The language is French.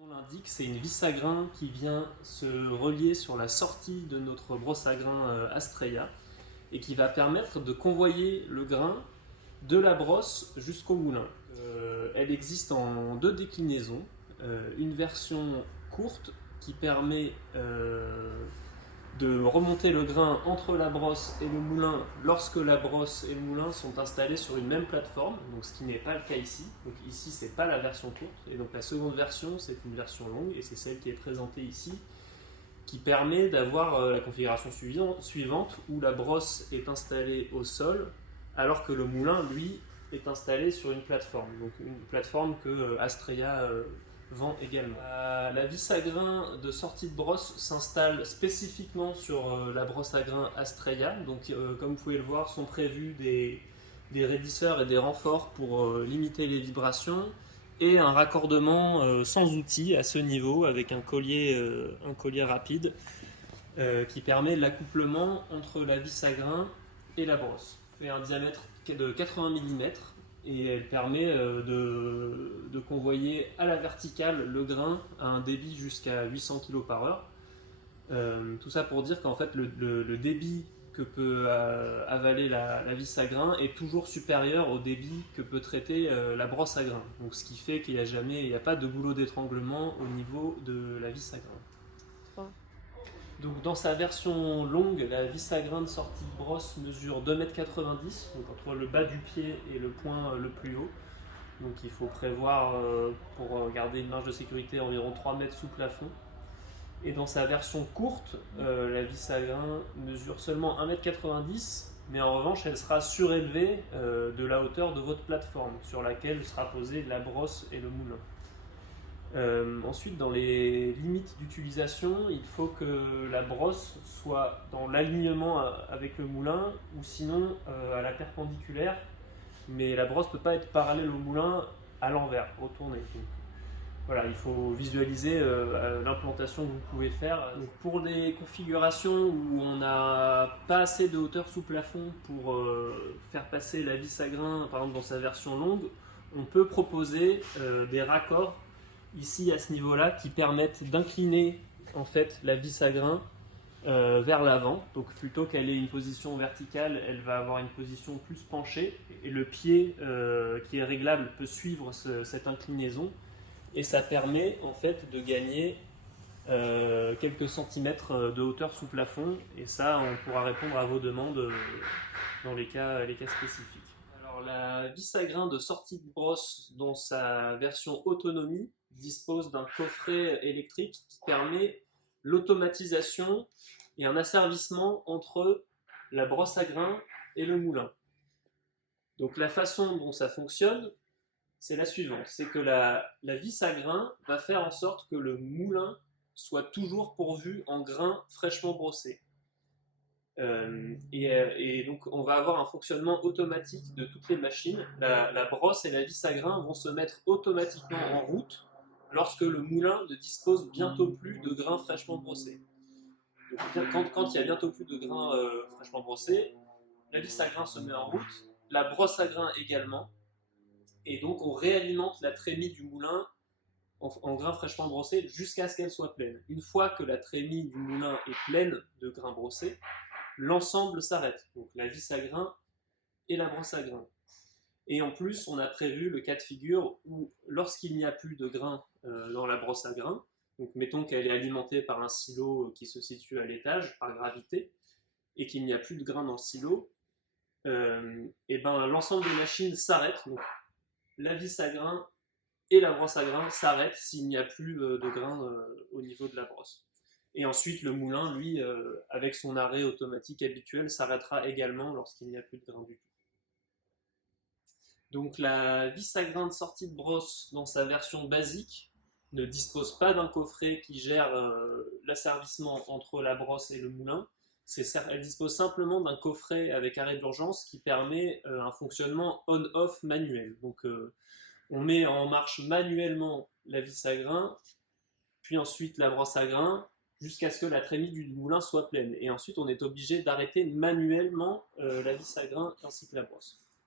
On l'indique, c'est une vis à grain qui vient se relier sur la sortie de notre brosse à grain Astrea et qui va permettre de convoyer le grain de la brosse jusqu'au moulin. Elle existe en deux déclinaisons. Une version courte qui permet de remonter le grain entre la brosse et le moulin lorsque la brosse et le moulin sont installés sur une même plateforme, donc ce qui n'est pas le cas ici. Donc ici c'est pas la version courte, et donc la seconde version c'est une version longue, et c'est celle qui est présentée ici, qui permet d'avoir la configuration suivante où la brosse est installée au sol alors que le moulin lui est installé sur une plateforme, donc une plateforme que Astrea vend également. La vis à grain de sortie de brosse s'installe spécifiquement sur la brosse à grain Astrea. Donc, comme vous pouvez le voir, sont prévus des raidisseurs et des renforts pour limiter les vibrations et un raccordement sans outil à ce niveau avec un collier rapide qui permet l'accouplement entre la vis à grain et la brosse. Elle fait un diamètre de 80 mm et elle permet de convoyer à la verticale le grain à un débit jusqu'à 800 kg par heure. Tout ça pour dire qu'en fait le débit que peut avaler la vis à grain est toujours supérieur au débit que peut traiter la brosse à grain. Donc, ce qui fait qu'il n'y a pas de goulot d'étranglement au niveau de la vis à grain. Donc, dans sa version longue, la vis à grain de sortie de brosse mesure 2,90 m, donc entre le bas du pied et le point le plus haut. Donc il faut prévoir, pour garder une marge de sécurité, environ 3 mètres sous plafond. Et dans sa version courte, la vis à grain mesure seulement 1,90 m, mais en revanche elle sera surélevée de la hauteur de votre plateforme sur laquelle sera posée la brosse et le moulin. Ensuite, dans les limites d'utilisation, il faut que la brosse soit dans l'alignement avec le moulin ou sinon à la perpendiculaire, mais la brosse ne peut pas être parallèle au moulin à l'envers, retournée. Donc, voilà, il faut visualiser l'implantation que vous pouvez faire. Donc, pour des configurations où on n'a pas assez de hauteur sous plafond pour faire passer la vis à grain, par exemple dans sa version longue, on peut proposer des raccords ici à ce niveau-là qui permettent d'incliner en fait la vis à grain vers l'avant. Donc plutôt qu'elle ait une position verticale, elle va avoir une position plus penchée et le pied qui est réglable peut suivre cette inclinaison et ça permet en fait de gagner quelques centimètres de hauteur sous plafond, et ça on pourra répondre à vos demandes dans les cas spécifiques. Alors, la vis à grain de sortie de brosse dans sa version autonomie dispose d'un coffret électrique qui permet l'automatisation et un asservissement entre la brosse à grain et le moulin. Donc la façon dont ça fonctionne, c'est la suivante, c'est que la vis à grain va faire en sorte que le moulin soit toujours pourvu en grains fraîchement brossés. Et donc on va avoir un fonctionnement automatique de toutes les machines. La brosse et la vis à grain vont se mettre automatiquement en route lorsque le moulin ne dispose bientôt plus de grains fraîchement brossés. Donc, quand il y a bientôt plus de grains fraîchement brossés, la vis à grain se met en route, la brosse à grain également, et donc on réalimente la trémie du moulin en grains fraîchement brossés jusqu'à ce qu'elle soit pleine. Une fois que la trémie du moulin est pleine de grains brossés, l'ensemble s'arrête, donc la vis à grain et la brosse à grain. Et en plus, on a prévu le cas de figure où, lorsqu'il n'y a plus de grains dans la brosse à grain, donc mettons qu'elle est alimentée par un silo qui se situe à l'étage, par gravité, et qu'il n'y a plus de grains dans le silo, et ben, l'ensemble des machines s'arrête, donc la vis à grain et la brosse à grain s'arrêtent s'il n'y a plus de grains au niveau de la brosse. Et ensuite, le moulin, lui, avec son arrêt automatique habituel, s'arrêtera également lorsqu'il n'y a plus de grains du tout. Donc la vis à grain de sortie de brosse dans sa version basique ne dispose pas d'un coffret qui gère l'asservissement entre la brosse et le moulin. Elle dispose simplement d'un coffret avec arrêt d'urgence qui permet un fonctionnement on-off manuel. Donc on met en marche manuellement la vis à grain, puis ensuite la brosse à grain, jusqu'à ce que la trémie du moulin soit pleine. Et ensuite, on est obligé d'arrêter manuellement la vis à grain ainsi que la brosse.